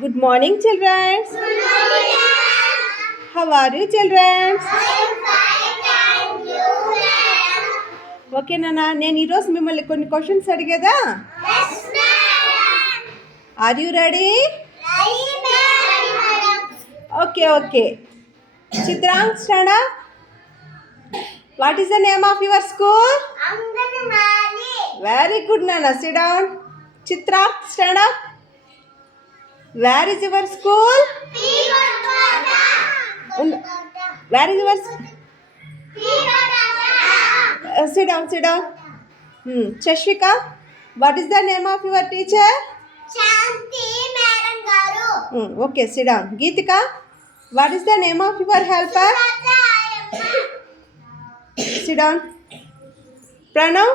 Good morning, children. Good morning, How are you, children? I'm fine, thank you, madam. Okay నాన్న, నేను ఈరోజు మిమ్మల్ని కొన్ని క్వశ్చన్స్ అడిగేదా? Yes, madam. Are you ready? Ready, madam. Okay. Chitrang, stand up. What is the name of your school? Anganwadi. Very good నాన్న, sit down. Chitrang, stand up. Where is your school? P-Kota. Where is your P-Kota. Sit down. Chashvika, what is the name of your teacher? Shanti, madam garu. Okay, sit down. Geethika, what is the name of your helper? Sit down. Pranav,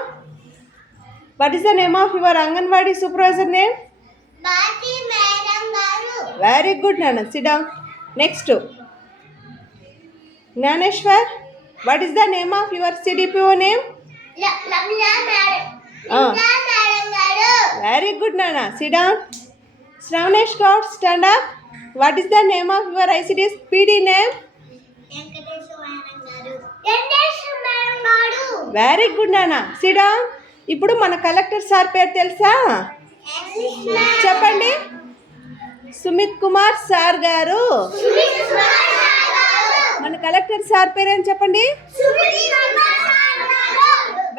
what is the name of your anganwadi supervisor name? Bati, madam garu. Very good నాన్న, sit down. Next Gnaneshwar, what is the name of your CDPO name? Lamla, madam. Ah. Lamla, madam garu. Very good నాన్న, sit down. Shravanesh Goud, stand up. What is the name of your ICDS PD name? Venkateswara, madam garu. Venkateswara, madam garu. Very good నాన్న, sit down. ఇప్పుడు మన collector sir పేరు తెలుసా? Yes, madam. చెప్పండి. Sumit Kumar sir గారు. మన collector sir పేరేం చెప్పండి?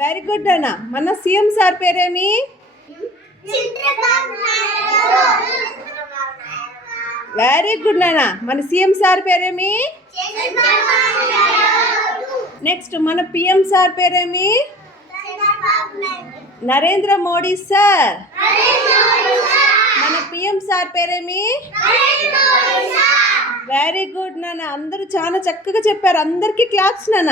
వెరీ గుడ్ అన్న. మన సీఎం సార్ పేరేమి? వెరీ గుడ్ నాన్న. మన సీఎం సార్ పేరేమి? నెక్స్ట్ మన పిఎం సార్ పేరేమి? నరేంద్ర మోడీ సార్. మన పిఎం సార్ పేరేమి? వెరీ గుడ్ నాన్న. అందరూ చాలా చక్కగా చెప్పారు. అందరికీ క్లాప్స్ నాన్న.